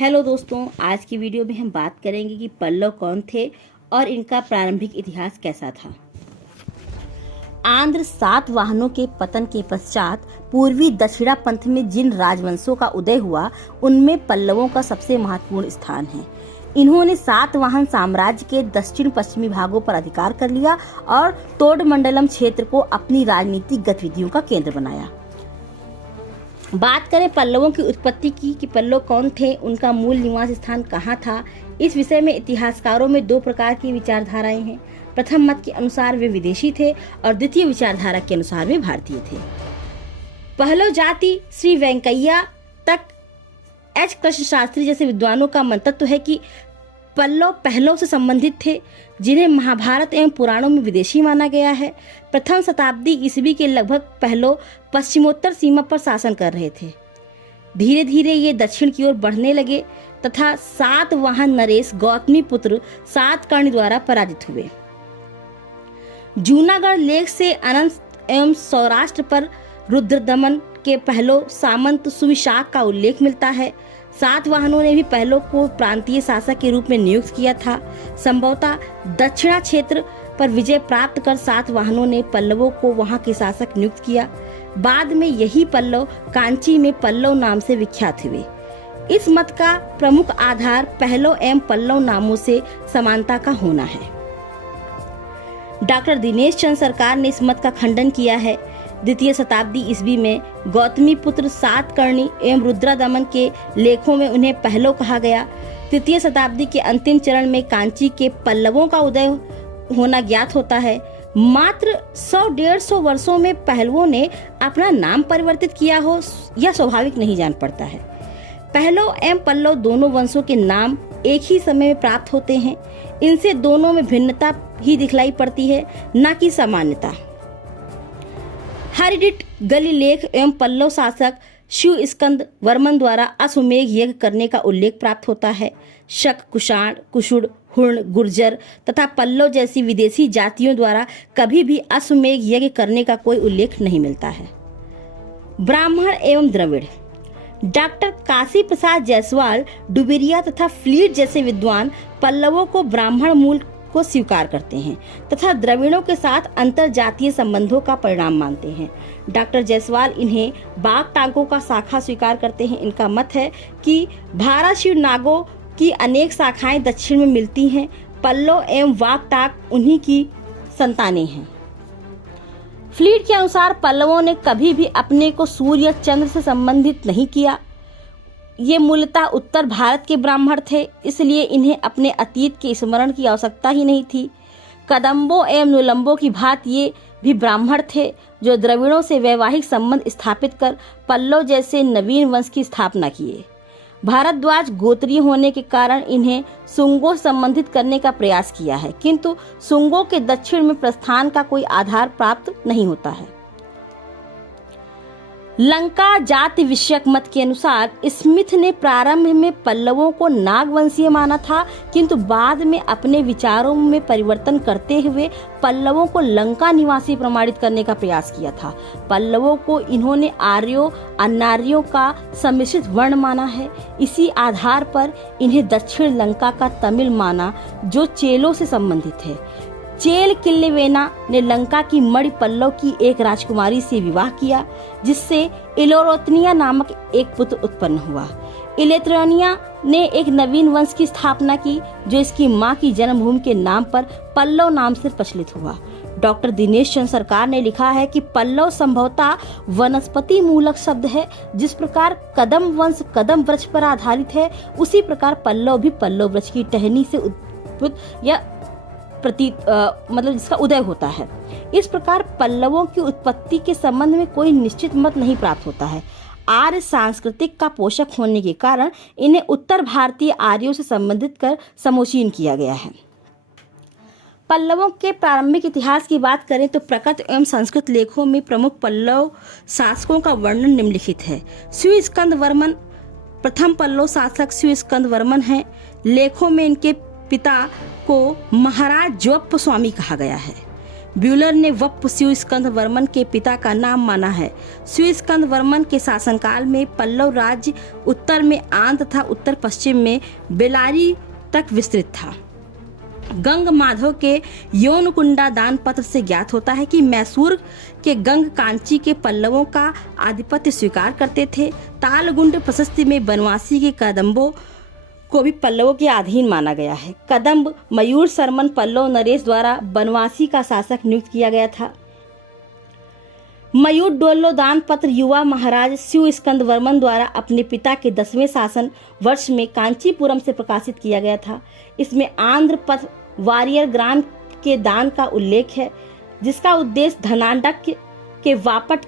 Hello दोस्तों, आज की वीडियो में हम बात करेंगे कि पल्लव कौन थे और इनका प्रारंभिक इतिहास कैसा था। आंध्र सातवाहनों के पतन के पश्चात पूर्वी दक्षिणा पंथ में जिन राजवंशों का उदय हुआ उनमें पल्लवों का सबसे महत्वपूर्ण स्थान है। इन्होंने सातवाहन साम्राज्य के दक्षिण पश्चिमी भागों पर अधिकार कर लिया और तोडमंडलम क्षेत्र को अपनी राजनीतिक गतिविधियों का केंद्र बनाया। बात करें पल्लवों की उत्पत्ति की कि पल्लव कौन थे, उनका मूल निवास स्थान कहाँ था। इस विषय में इतिहासकारों में दो प्रकार की विचारधाराएं हैं। प्रथम मत के अनुसार वे विदेशी थे और द्वितीय विचारधारा के अनुसार वे भारतीय थे। पल्लव जाति श्री वेंकैया तक एच कृष्ण शास्त्री जैसे विद्वानों का मंतव्य है कि पल्लव पहलों से संबंधित थे, जिन्हें महाभारत एवं पुराणों में विदेशी माना गया है। प्रथम शताब्दी ईस्वी के लगभग पहलों पश्चिमोत्तर सीमा पर शासन कर रहे थे। धीरे धीरे ये दक्षिण की ओर बढ़ने लगे तथा सातवाहन नरेश गौतमी पुत्र सातकर्णी द्वारा पराजित हुए। जूनागढ़ लेख से अनंत एवं सौराष्ट्र पर रुद्रदमन के पहलों सामंत सुविशाख का उल्लेख मिलता है। सातवाहनों ने भी पहलों को प्रांतीय शासक के रूप में नियुक्त किया था। संभवतः दक्षिणा क्षेत्र पर विजय प्राप्त कर सातवाहनों ने पल्लवों को वहां के शासक नियुक्त किया। बाद में यही पल्लव कांची में पल्लव नाम से विख्यात हुए। इस मत का प्रमुख आधार पहलव एवं पल्लव नामों से समानता का होना है। डॉक्टर दिनेश चंद्र सरकार ने इस मत का खंडन किया है। द्वितीय शताब्दी ईस्वी में गौतमी पुत्र सातकर्णी एवं रुद्रदमन के लेखों में उन्हें पहलव कहा गया। तृतीय शताब्दी के अंतिम चरण में कांची के पल्लवों का उदय होना ज्ञात होता है। मात्र 100-150 वर्षों में पहलवों ने अपना नाम परिवर्तित किया हो यह स्वाभाविक नहीं जान पड़ता है। पहलव एवं पल्लव दोनों वंशों के नाम एक ही समय में प्राप्त होते हैं। इनसे दोनों में भिन्नता ही दिखलाई पड़ती है, न कि समानता। हेरोडोटस गलिलेख एवं पल्लव शासक शिव स्कंद वर्मन द्वारा अश्वमेध यज्ञ करने का उल्लेख प्राप्त होता है। शक, कुषाण, कुशुड़, हुर्ण, गुर्जर तथा पल्लव जैसी विदेशी जातियों द्वारा कभी भी अश्वमेध यज्ञ करने का कोई उल्लेख नहीं मिलता है। ब्राह्मण एवं द्रविड़। डॉक्टर काशी प्रसाद जायसवाल, डुबेरिया तथा फ्लीट जैसे विद्वान पल्लवों को ब्राह्मण मूल को स्वीकार करते हैं तथा द्रविड़ों के साथ अंतर जातीय संबंधों का परिणाम मानते हैं। डॉक्टर जायसवाल इन्हें बाघ टांगों का शाखा स्वीकार करते हैं। इनका मत है कि भाराशिव नागों की अनेक शाखाएं दक्षिण में मिलती हैं। पल्लव एवं वागटाक उन्हीं की संतानें हैं। फ्लीट के अनुसार पल्लवों ने कभी भी अपने को सूर्य या चंद्र से संबंधित नहीं किया। ये मूलतः उत्तर भारत के ब्राह्मण थे, इसलिए इन्हें अपने अतीत के स्मरण की आवश्यकता ही नहीं थी। कदम्बों एवं नुलंबों की भांति ये भी ब्राह्मण थे, जो द्रविड़ों से वैवाहिक संबंध स्थापित कर पल्लव जैसे नवीन वंश की स्थापना किए। भारद्वाज गोत्रीय होने के कारण इन्हें शुंगों से संबंधित करने का प्रयास किया है, किंतु शुंगों के दक्षिण में प्रस्थान का कोई आधार प्राप्त नहीं होता है। लंका जाति विषयक मत के अनुसार स्मिथ ने प्रारंभ में पल्लवों को नागवंशीय माना था, किंतु बाद में अपने विचारों में परिवर्तन करते हुए पल्लवों को लंका निवासी प्रमाणित करने का प्रयास किया था। पल्लवों को इन्होंने आर्यों अन्नार्यों का सम्मिश्रित वर्ण माना है। इसी आधार पर इन्हें दक्षिण लंका का तमिल माना, जो चेलों से संबंधित है। चेल किल्लेवेना ने लंका की मणि पल्लव की एक राजकुमारी से विवाह किया, जिससे इलोरोतनिया नामक एक पुत्र उत्पन्न हुआ। इलेत्रोनिया ने एक नवीन वंश की स्थापना की, जो इसकी मां की जन्मभूमि के नाम पर पल्लव नाम से प्रचलित हुआ। डॉक्टर दिनेश चंद्र सरकार ने लिखा है कि पल्लव संभवतः वनस्पति मूलक शब्द है। जिस प्रकार कदम वंश कदम वृक्ष पर आधारित है, उसी प्रकार पल्लव भी पल्लव वृक्ष की टहनी से उद्भूत या मतलब जिसका उदय होता है। इस प्रकार पल्लवों की उत्पत्ति के संबंध में कोई निश्चित मत नहीं प्राप्त होता है। आर्य सांस्कृतिक का पोषक होने के कारण इन्हें उत्तर भारतीय आर्यों से संबंधित कर समोचीन किया गया है। पल्लवों के प्रारंभिक इतिहास की बात करें तो प्रकृत एवं संस्कृत लेखों में प्रमुख पल्लव शासकों का वर्णन निम्नलिखित है। शिव स्कंद वर्मन प्रथम पल्लव शासक शिव स्कंद वर्मन है। लेखों में इनके पिता को महाराज ज्वप्प स्वामी कहा गया है। ब्यूलर ने वप्प शिवस्कंद वर्मन के पिता का नाम माना है। शिवस्कंद वर्मन के शासनकाल में पल्लव राज्य उत्तर में आंध्र तथा उत्तर पश्चिम में बेलारी तक विस्तृत था। गंग माधव के यौनकुंडा दान पत्र से ज्ञात होता है कि मैसूर के गंग कांची के पल्लवों का आधिपत्य स्वीकार करते थे। तालगुंड प्रशस्ति में बनवासी के कदम्बों को भी पल्लवों के अधीन माना गया है। कदम्ब मयूर शर्मन पल्लव नरेश द्वारा बनवासी का शासक नियुक्त किया गया था। मयूर डोल्लो दान पत्र युवा महाराज शिवस्कंद वर्मन द्वारा अपने पिता के 10वें शासन वर्ष में कांचीपुरम से प्रकाशित किया गया था। इसमें आंध्र पथ वारियर ग्राम के दान का उल्लेख है, जिसका उद्देश्य धनाढ्य के वापट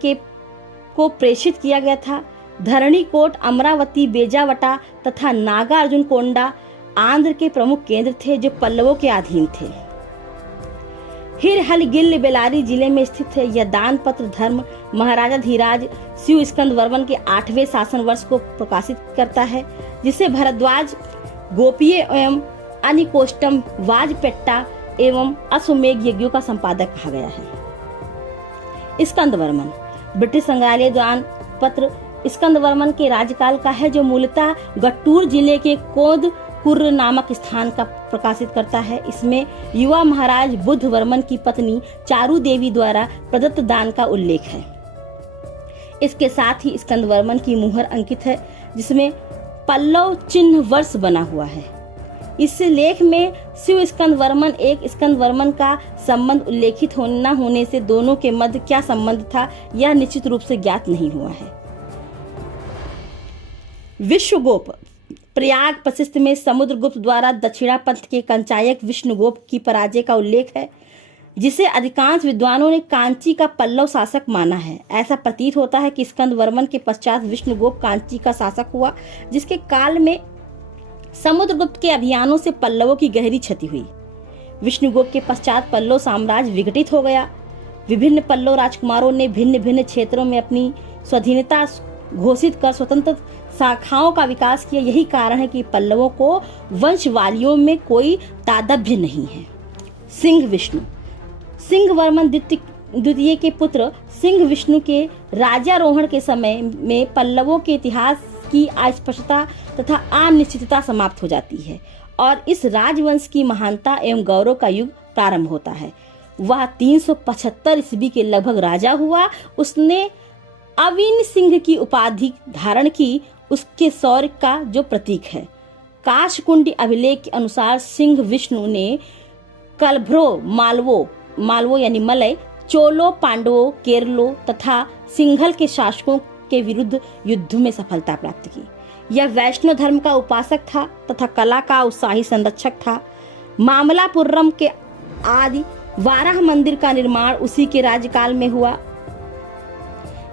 को प्रेषित किया गया था। धरणीकोट, अमरावती, बेजावटा तथा नागार्जुन कोंडा आंध्र के प्रमुख केंद्र थे जो पल्लवों के अधीन थे। हिरहलगिल्ली बेलारी जिले में स्थित है। यह दान पत्र धर्म महाराजा धीराज शिवस्कंद वर्मन के 8वें शासन वर्ष को प्रकाशित करता है, जिसे भरद्वाज गोपीय एवं अनिकोष्टम वाजपेट्टा एवं अश्वमेघ यज्ञों का संपादक कहा गया है। स्कंद वर्मन ब्रिटिश संग्रहालय दान पत्र स्कंद वर्मन के राज्यकाल का है, जो मूलतः गट्टूर जिले के कोदकुर्र नामक स्थान का प्रकाशित करता है। इसमें युवा महाराज बुद्ध वर्मन की पत्नी चारू देवी द्वारा प्रदत्त दान का उल्लेख है। इसके साथ ही स्कंद वर्मन की मुहर अंकित है, जिसमें पल्लव चिन्ह वर्ष बना हुआ है। इस लेख में शिव स्कंद वर्मन एक स्कंद वर्मन का संबंध उल्लेखित न होने से दोनों के मध्य क्या संबंध था, यह निश्चित रूप से ज्ञात नहीं हुआ है। विष्णुगोप प्रयाग प्रशिस्त में समुद्रगुप्त द्वारा दक्षिणापंथ के कंचायक विष्णुगोप की पराजय का उल्लेख है, जिसे अधिकांश विद्वानों ने कांची का पल्लव शासक माना है। ऐसा प्रतीत होता है कि स्कंद वर्मन के पश्चात विष्णुगोप कांची का शासक हुआ, जिसके काल में समुद्रगुप्त के अभियानों से पल्लवों की गहरी क्षति हुई। विष्णुगुप्त के पश्चात पल्लव साम्राज्य विघटित हो गया। विभिन्न पल्लव राजकुमारों ने भिन्न भिन्न क्षेत्रों में अपनी स्वाधीनता घोषित कर स्वतंत्र शाखाओं का विकास किया। यही कारण है कि पल्लवों को वंशवालियों में कोई तादभ्य नहीं है। सिंह विष्णु सिंह वर्मन द्वितीय के पुत्र सिंह विष्णु के राज्यारोहण के समय में पल्लवों के इतिहास की अस्पष्टता तथा अनिश्चितता समाप्त हो जाती है और इस राजवंश की महानता एवं गौरव का युग प्रारंभ होता है। वह 375 ईस्वी के लगभग राजा हुआ। उसने अविन सिंह की उपाधि धारण की, उसके शौर्य का जो प्रतीक है। काशकुंडी अभिलेख के अनुसार सिंह विष्णु ने कलभ्रो, मालवो यानी मलय, चोलो, पांडवों, केरलो तथा सिंघल के शासकों के विरुद्ध युद्ध में सफलता प्राप्त की। यह वैष्णव धर्म का उपासक था तथा कला का उत्साही संरक्षक था। मामलापुरम के आदि वाराह मंदिर का निर्माण उसी के राज्यकाल में हुआ।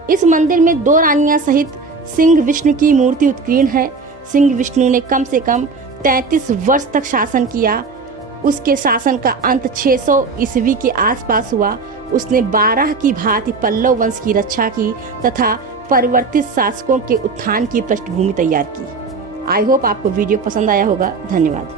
इस मंदिर में 2 रानियां सहित सिंह विष्णु की मूर्ति उत्कीर्ण है। सिंह विष्णु ने कम से कम 33 वर्ष तक शासन किया। उसके शासन का अंत 600 ईस्वी के आसपास हुआ। उसने 12 की भांति पल्लव वंश की रक्षा की तथा परिवर्तित शासकों के उत्थान की पृष्ठभूमि तैयार की। आई होप आपको वीडियो पसंद आया होगा। धन्यवाद।